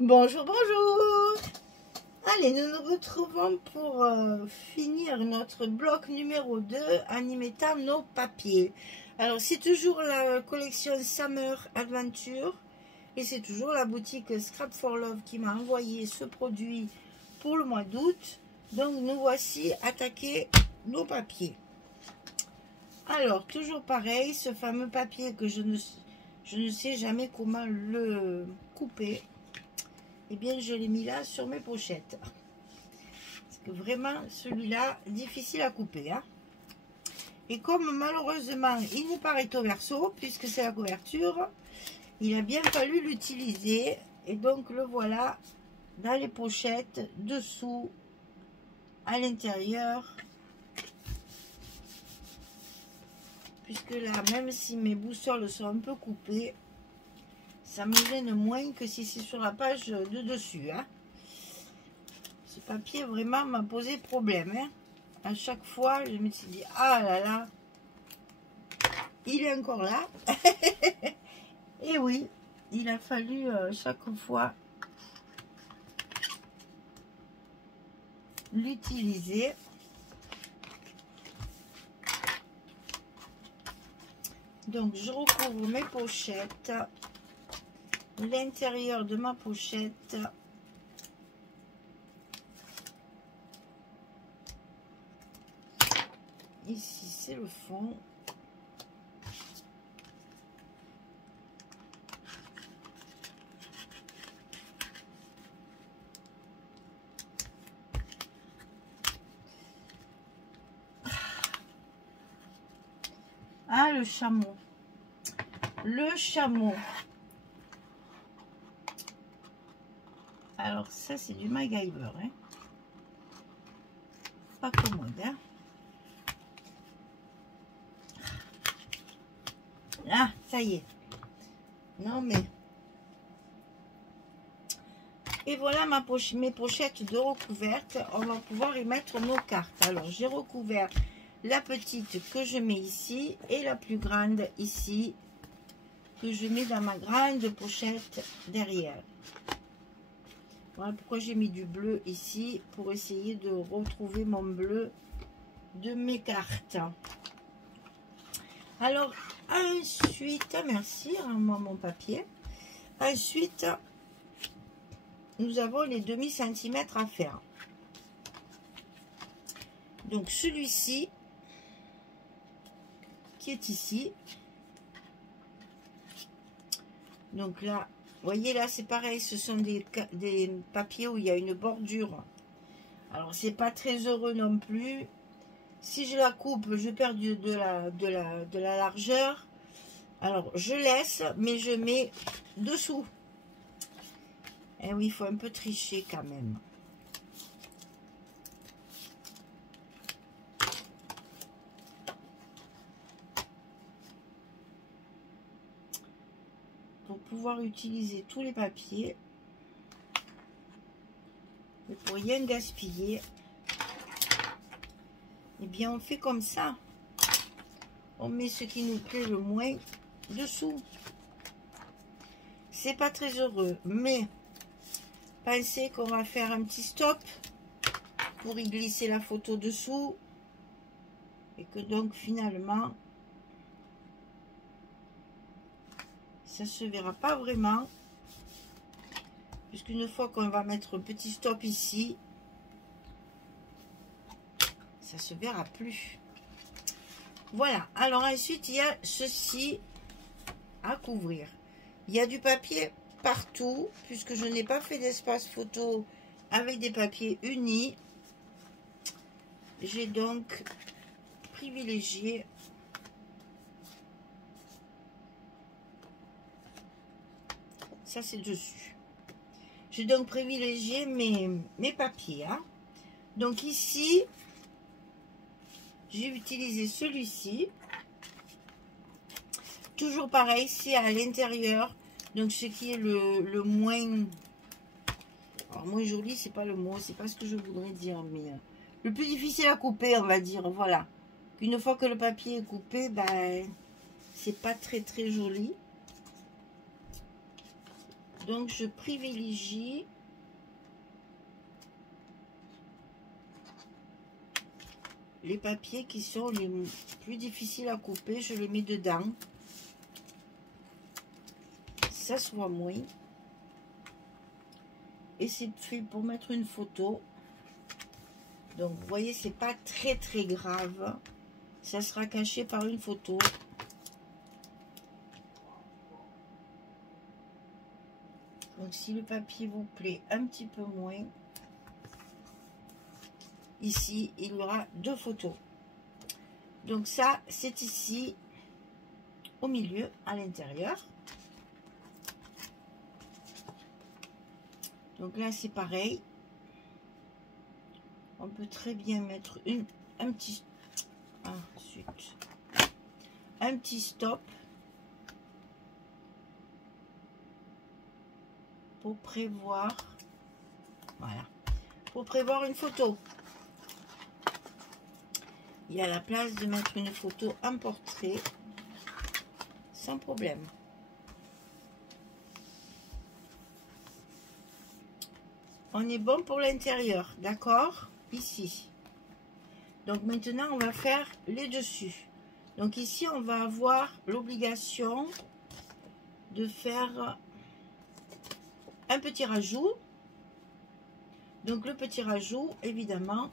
Bonjour, bonjour. Allez, nous nous retrouvons pour finir notre bloc numéro 2 en y mettant nos papiers. Alors, c'est toujours la collection Summer Adventure et c'est toujours la boutique Scrap for Love qui m'a envoyé ce produit pour le mois d'août. Donc, nous voici attaquer nos papiers. Alors, toujours pareil, ce fameux papier que je ne sais jamais comment le couper. Eh bien, je l'ai mis là sur mes pochettes. Parce que vraiment, celui-là, difficile à couper. Hein. Et comme malheureusement, il n'est pas recto verso, puisque c'est la couverture, il a bien fallu l'utiliser. Et donc, le voilà dans les pochettes, dessous, à l'intérieur. Puisque là, même si mes boussoles sont un peu coupées, ça me gêne moins que si c'est sur la page de dessus. Hein. Ce papier vraiment m'a posé problème. Hein. À chaque fois, je me suis dit, ah là là, il est encore là. Et oui, il a fallu chaque fois l'utiliser. Donc, je recouvre mes pochettes. L'intérieur de ma pochette. Ici, c'est le fond. Ah, le chameau. Le chameau. Alors, ça, c'est du MacGyver. Hein. Pas commode. Hein. Ah, ça y est. Non, mais... Et voilà mes pochettes de recouverte. On va pouvoir y mettre nos cartes. Alors, j'ai recouvert la petite que je mets ici et la plus grande ici que je mets dans ma grande pochette derrière. Voilà pourquoi j'ai mis du bleu ici pour essayer de retrouver mon bleu de mes cartes. Alors, ensuite, merci, rends-moi mon papier. Ensuite, nous avons les demi-centimètres à faire. Donc, celui-ci, qui est ici. Donc là, vous voyez là, c'est pareil, ce sont des papiers où il y a une bordure. Alors, c'est pas très heureux non plus. Si je la coupe, je perds de la largeur. Alors, je laisse, mais je mets dessous. Et oui, il faut un peu tricher quand même. Pour pouvoir utiliser tous les papiers. Et pour rien gaspiller. Eh bien, on fait comme ça. On met ce qui nous plaît le moins dessous. C'est pas très heureux, mais pensez qu'on va faire un petit stop pour y glisser la photo dessous. Et que donc, finalement, ça se verra pas vraiment. Puisqu'une fois qu'on va mettre un petit stop ici, ça se verra plus. Voilà. Alors ensuite, il y a ceci à couvrir. Il y a du papier partout, puisque je n'ai pas fait d'espace photo avec des papiers unis. J'ai donc privilégié ça, c'est dessus. J'ai donc privilégié mes papiers. Hein. Donc ici, j'ai utilisé celui-ci. Toujours pareil, c'est à l'intérieur. Donc ce qui est le moins... Alors moins joli, c'est pas le mot, c'est pas ce que je voudrais dire. Mais le plus difficile à couper, on va dire. Voilà. Une fois que le papier est coupé, ben, c'est pas très joli. Donc je privilégie les papiers qui sont les plus difficiles à couper. Je les mets dedans. Ça se voit moins. Et c'est fait pour mettre une photo. Donc vous voyez, c'est pas très grave. Ça sera caché par une photo. Donc si le papier vous plaît un petit peu moins, ici il y aura 2 photos. Donc ça c'est ici au milieu, à l'intérieur. Donc là c'est pareil. On peut très bien mettre un petit stop pour prévoir, voilà, pour prévoir une photo. Il y a la place de mettre une photo en portrait sans problème. On est bon pour l'intérieur, d'accord? Ici. Donc maintenant, on va faire les dessus. Donc ici, on va avoir l'obligation de faire un petit rajout. Donc le petit rajout, évidemment,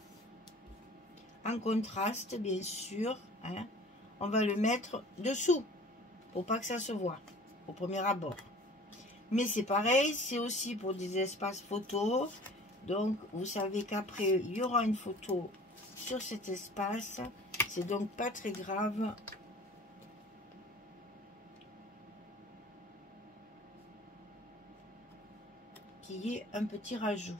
en contraste, bien sûr, hein, on va le mettre dessous pour pas que ça se voit au premier abord. Mais c'est pareil, c'est aussi pour des espaces photos. Donc vous savez qu'après il y aura une photo sur cet espace. C'est donc pas très grave. Qu'il y ait un petit rajout.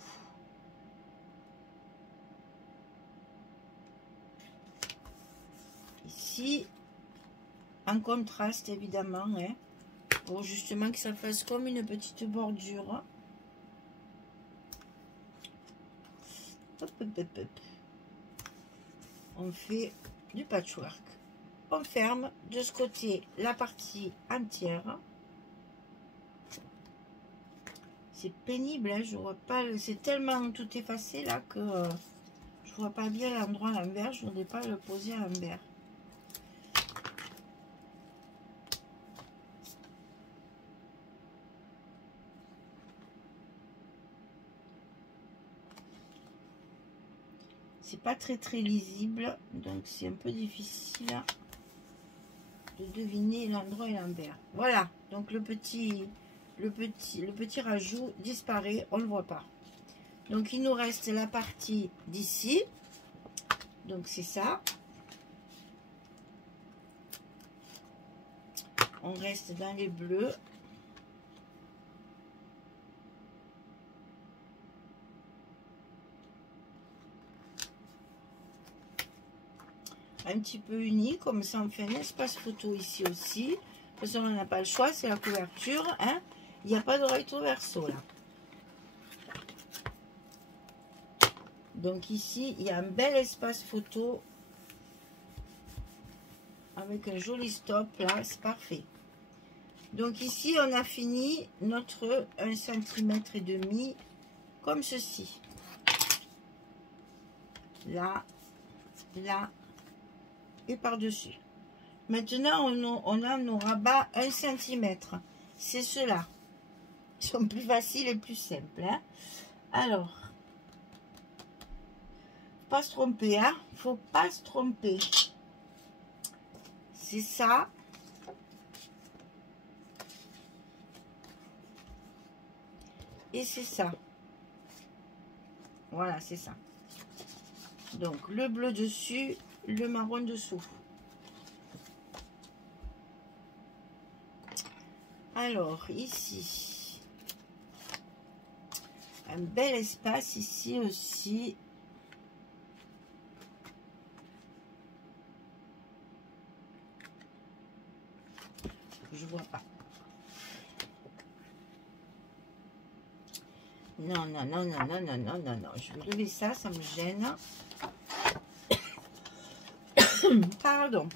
Ici, en contraste évidemment, hein, pour justement que ça fasse comme une petite bordure. Hop, hop, hop, hop. On fait du patchwork. On ferme de ce côté la partie entière. C'est pénible, hein, je vois pas, c'est tellement tout effacé là que je vois pas bien l'endroit à l'envers. Je voudrais pas le poser à l'envers. C'est pas très lisible, donc c'est un peu difficile de deviner l'endroit et l'envers. Voilà, donc le petit rajout disparaît, on le voit pas. Donc il nous reste la partie d'ici. Donc c'est ça. On reste dans les bleus. Un petit peu uni, comme ça on fait un espace photo ici aussi. De toute façon on n'a pas le choix, c'est la couverture, hein. Il n'y a pas de recto verso là. Donc ici il y a un bel espace photo avec un joli stop là, c'est parfait. Donc ici on a fini notre 1,5 cm comme ceci. Là, là et par-dessus. Maintenant on a nos rabats 1 cm. C'est ceux-là. Ils sont plus faciles et plus simples. Hein. Alors, pas se tromper, hein. Faut pas se tromper. C'est ça. Et c'est ça. Voilà, c'est ça. Donc, le bleu dessus, le marron dessous. Alors, ici, un bel espace ici aussi. Je vois pas. Non, non, non, non, non, non, non, non, non. Je vais lever ça, ça me gêne. Pardon.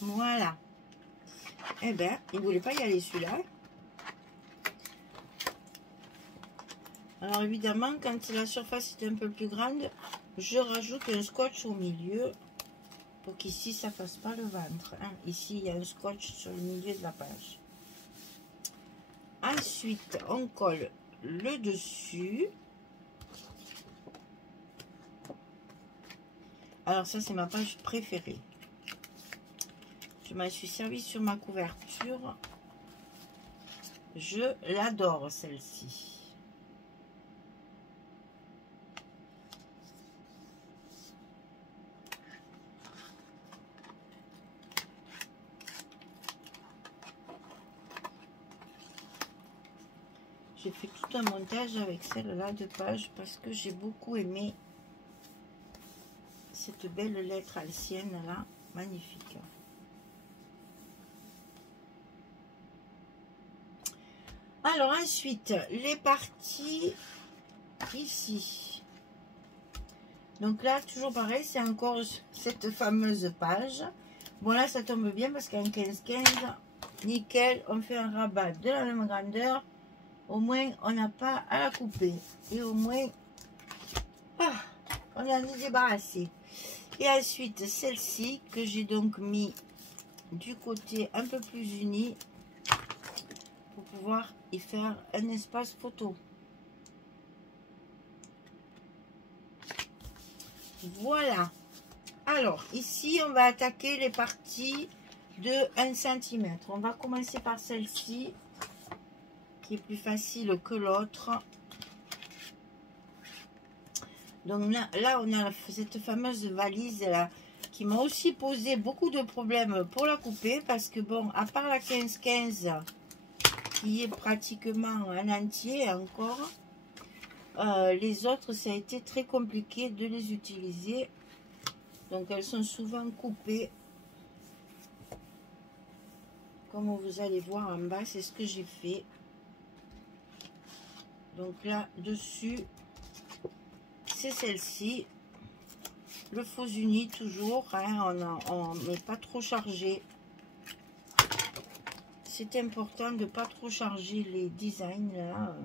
Voilà. Eh ben, il voulait pas y aller celui-là. Alors évidemment, quand la surface est un peu plus grande, je rajoute un scotch au milieu pour qu'ici ça fasse pas le ventre. Hein. Ici, il y a un scotch sur le milieu de la page. Ensuite, on colle le dessus. Alors ça, c'est ma page préférée. Je m'en suis servi sur ma couverture. Je l'adore, celle-ci. J'ai fait tout un montage avec celle-là de page parce que j'ai beaucoup aimé cette belle lettre alcienne là, magnifique. Alors ensuite, les parties ici. Donc là, toujours pareil, c'est encore cette fameuse page. Bon là, ça tombe bien parce qu'en 15-15, nickel, on fait un rabat de la même grandeur. Au moins, on n'a pas à la couper. Et au moins, on en est débarrassé. Et ensuite, celle-ci que j'ai donc mis du côté un peu plus uni pour pouvoir y faire un espace photo. Voilà. Alors, ici, on va attaquer les parties de 1 cm. On va commencer par celle-ci, qui est plus facile que l'autre. Donc là, on a cette fameuse valise là, qui m'a aussi posé beaucoup de problèmes pour la couper. Parce que bon, à part la 15-15, qui est pratiquement en entier encore, les autres, ça a été très compliqué de les utiliser. Donc elles sont souvent coupées. Comme vous allez voir en bas, c'est ce que j'ai fait. Donc là, dessus, c'est celle-ci. Le faux uni toujours. Hein, on n'est pas trop chargé. C'est important de pas trop charger les designs là.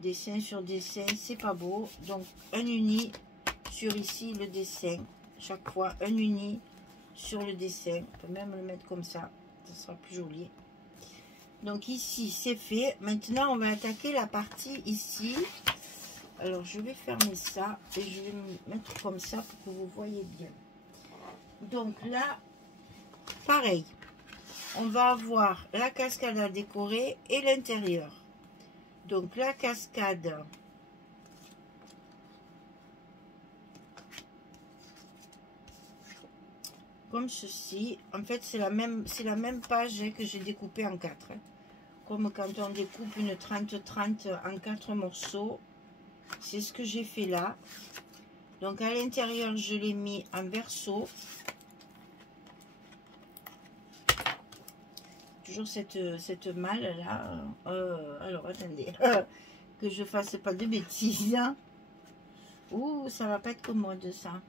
Dessin sur dessin, c'est pas beau. Donc un uni sur ici le dessin. Chaque fois un uni sur le dessin. On peut même le mettre comme ça. Ça sera plus joli. Donc ici c'est fait. Maintenant on va attaquer la partie ici. Alors je vais fermer ça et je vais me mettre comme ça pour que vous voyez bien. Donc là, pareil. On va avoir la cascade à décorer et l'intérieur. Donc la cascade, comme ceci. En fait, c'est la même page que j'ai découpée en 4. Comme quand on découpe une 30-30 en 4 morceaux. C'est ce que j'ai fait là. Donc à l'intérieur, je l'ai mis en verso. Toujours cette malle là. Alors attendez, que je fasse pas de bêtises. Ouh, ça va pas être commode ça.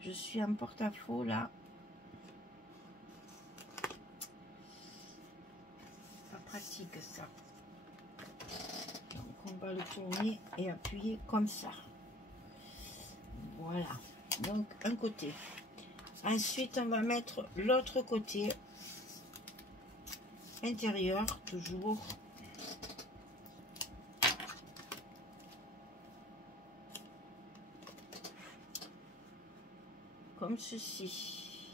Je suis en porte-à-faux là. Pas pratique ça. Donc on va le tourner et appuyer comme ça. Voilà. Donc un côté. Ensuite on va mettre l'autre côté. Intérieur toujours. Comme ceci.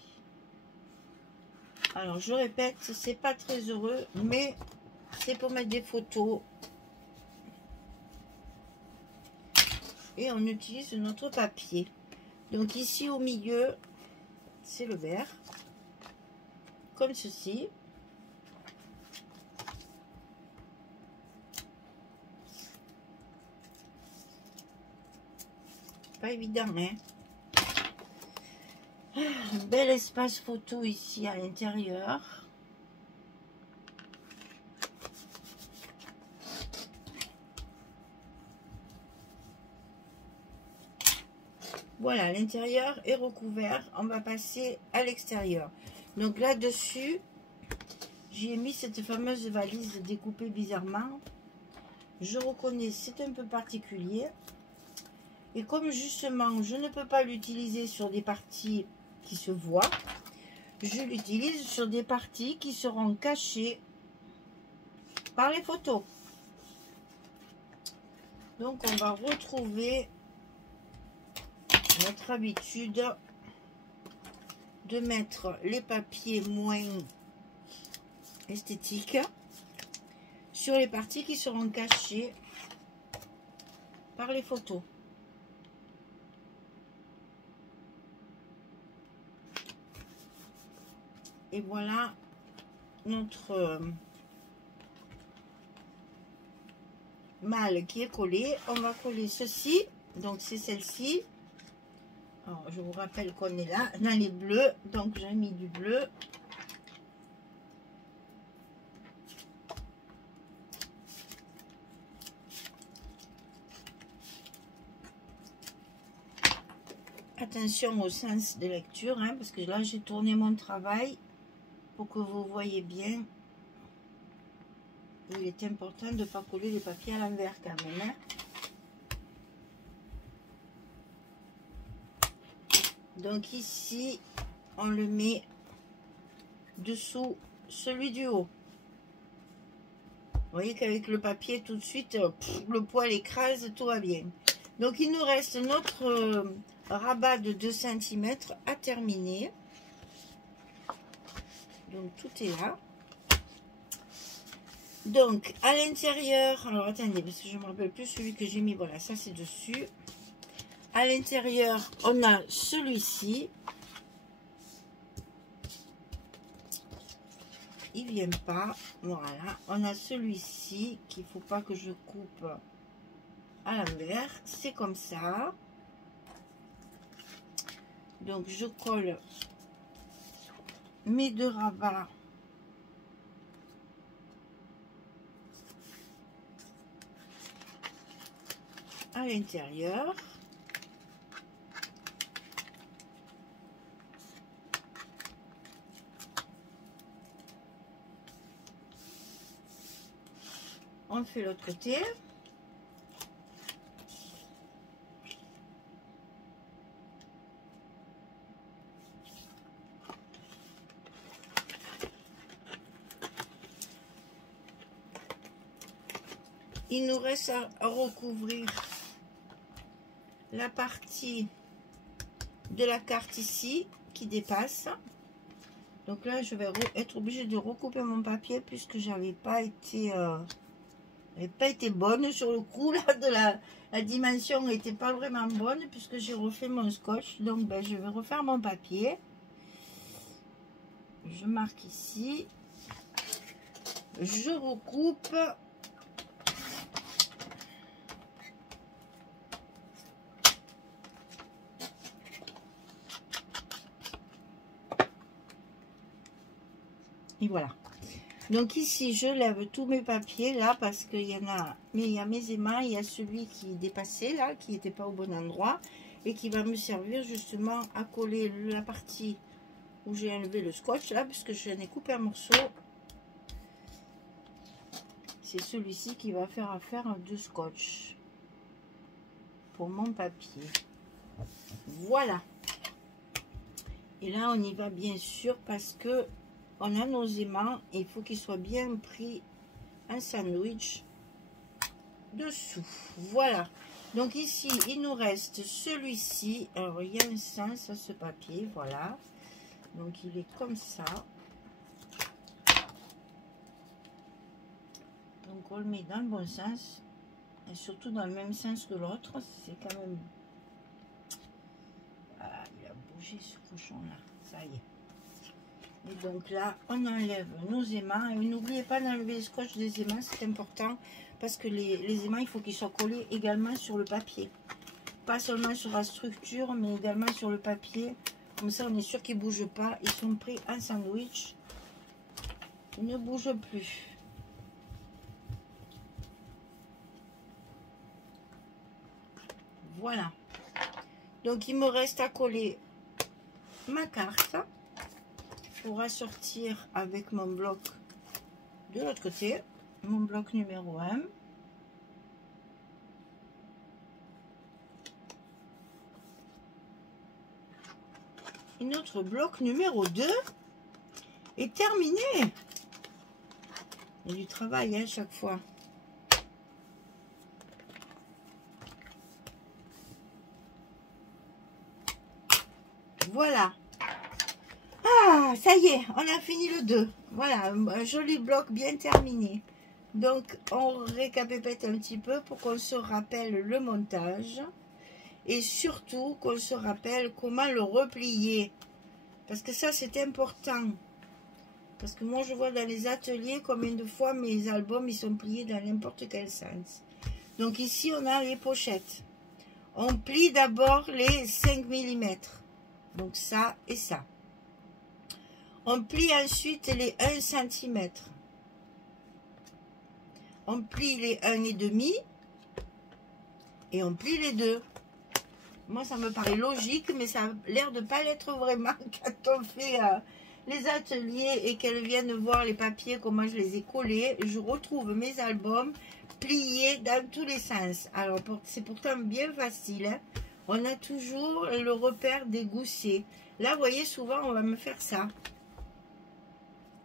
Alors je répète, c'est pas très heureux, mais c'est pour mettre des photos. Et on utilise notre papier. Donc ici au milieu, c'est le vert. Comme ceci. Pas évident, hein. Un bel espace photo ici à l'intérieur. Voilà, l'intérieur est recouvert. On va passer à l'extérieur. Donc là-dessus, j'ai mis cette fameuse valise découpée bizarrement. Je reconnais, c'est un peu particulier. Et comme justement, je ne peux pas l'utiliser sur des parties qui se voient, je l'utilise sur des parties qui seront cachées par les photos. Donc, on va retrouver notre habitude de mettre les papiers moins esthétiques sur les parties qui seront cachées par les photos. Et voilà notre malle qui est collée. On va coller ceci. Donc c'est celle-ci. Alors je vous rappelle qu'on est là dans les bleus. Donc j'ai mis du bleu. Attention au sens de lecture, hein, parce que là j'ai tourné mon travail pour que vous voyez bien. Il est important de ne pas coller les papiers à l'envers quand même. Hein. Donc ici, on le met dessous celui du haut. Vous voyez qu'avec le papier, tout de suite, le poil écrase, tout va bien. Donc il nous reste notre rabat de 2 cm à terminer. Donc tout est là. Donc à l'intérieur, alors attendez, parce que je ne me rappelle plus celui que j'ai mis. Voilà, ça c'est dessus. À l'intérieur, on a celui-ci. Il vient pas. Voilà, on a celui-ci qu'il ne faut pas que je coupe à l'envers. C'est comme ça. Donc je colle mes 2 rabats à l'intérieur. On fait l'autre côté. Il nous reste à recouvrir la partie de la carte ici qui dépasse. Donc là, je vais être obligée de recouper mon papier puisque j'avais pas été bonne sur le coup là de la dimension n'était pas vraiment bonne puisque j'ai refait mon scotch. Donc ben, je vais refaire mon papier. Je marque ici. Je recoupe. Et voilà. Donc ici, je lève tous mes papiers là parce qu'il y en a, mais il y a mes émails, il y a celui qui dépassait là, qui n'était pas au bon endroit et qui va me servir justement à coller la partie où j'ai enlevé le scotch là, puisque je l'ai coupé un morceau. C'est celui-ci qui va faire affaire de scotch pour mon papier. Voilà. Et là, on y va bien sûr parce que on a nos aimants et il faut qu'ils soient bien pris un sandwich dessous. Voilà. Donc ici, il nous reste celui-ci. Alors, il y a un sens à ce papier. Voilà. Donc, il est comme ça. Donc, on le met dans le bon sens. Et surtout dans le même sens que l'autre. C'est quand même... Ah, il a bougé ce cochon-là. Ça y est. Et donc là, on enlève nos aimants. Et n'oubliez pas d'enlever le scotch des aimants, c'est important. Parce que les aimants, il faut qu'ils soient collés également sur le papier. Pas seulement sur la structure, mais également sur le papier. Comme ça, on est sûr qu'ils ne bougent pas. Ils sont pris en sandwich. Ils ne bougent plus. Voilà. Donc il me reste à coller ma carte pour assortir avec mon bloc de l'autre côté, mon bloc numéro 1. Et notre bloc numéro 2 est terminé. Il y a du travail à chaque fois. Voilà. Ah, ça y est, on a fini le 2. Voilà, un joli bloc bien terminé. Donc, on récapépète un petit peu pour qu'on se rappelle le montage. Et surtout, qu'on se rappelle comment le replier. Parce que ça, c'est important. Parce que moi, je vois dans les ateliers combien de fois mes albums, ils sont pliés dans n'importe quel sens. Donc ici, on a les pochettes. On plie d'abord les 5 mm. Donc ça et ça. On plie ensuite les 1 cm. On plie les 1,5 et on plie les 2. Moi, ça me paraît logique, mais ça a l'air de ne pas l'être vraiment quand on fait les ateliers et qu'elles viennent voir les papiers, comment je les ai collés. Je retrouve mes albums pliés dans tous les sens. Alors, c'est pourtant bien facile. Hein. On a toujours le repère des goussets. Là, vous voyez, souvent, on va me faire ça.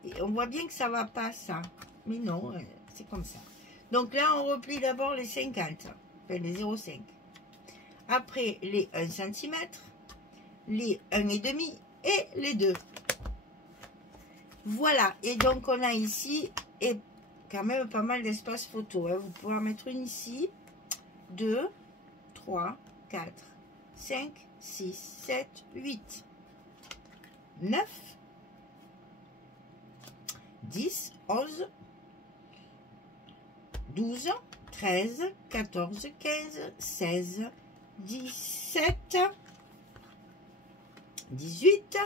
Et on voit bien que ça ne va pas, ça. Mais non, c'est comme ça. Donc là, on replie d'abord les 50, enfin les 0,5. Après, les 1 cm, les 1,5 et les 2. Voilà. Et donc, on a ici et quand même pas mal d'espace photo. Hein. Vous pouvez en mettre une ici. 2, 3, 4, 5, 6, 7, 8, 9, 10, 11, 12, 13, 14, 15, 16, 17, 18,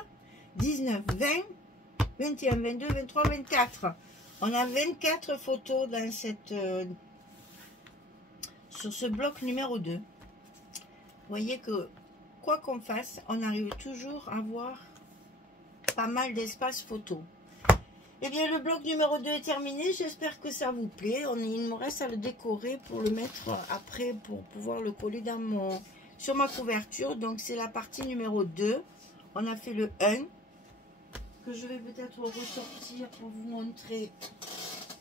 19, 20, 21, 22, 23, 24. On a 24 photos dans cette, sur ce bloc numéro 2. Vous voyez que quoi qu'on fasse, on arrive toujours à avoir pas mal d'espace photo. Eh bien, le bloc numéro 2 est terminé. J'espère que ça vous plaît. Il me reste à le décorer pour le mettre après, pour pouvoir le coller dans sur ma couverture. Donc, c'est la partie numéro 2. On a fait le 1, que je vais peut-être ressortir pour vous montrer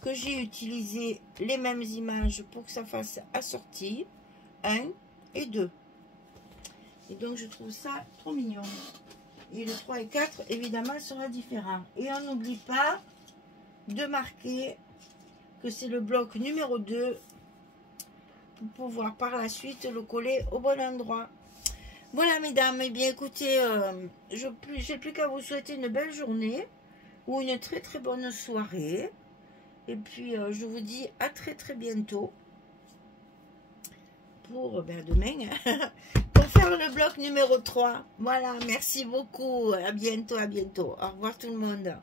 que j'ai utilisé les mêmes images pour que ça fasse assorti. 1 et 2. Et donc, je trouve ça trop mignon. Et le 3 et 4, évidemment, sera différent. Et on n'oublie pas de marquer que c'est le bloc numéro 2 pour pouvoir par la suite le coller au bon endroit. Voilà, mesdames. Eh bien, écoutez, j'ai plus qu'à vous souhaiter une belle journée ou une très très bonne soirée. Et puis, je vous dis à très très bientôt pour demain. Pour faire le bloc numéro 3. Voilà, merci beaucoup. À bientôt, à bientôt. Au revoir tout le monde.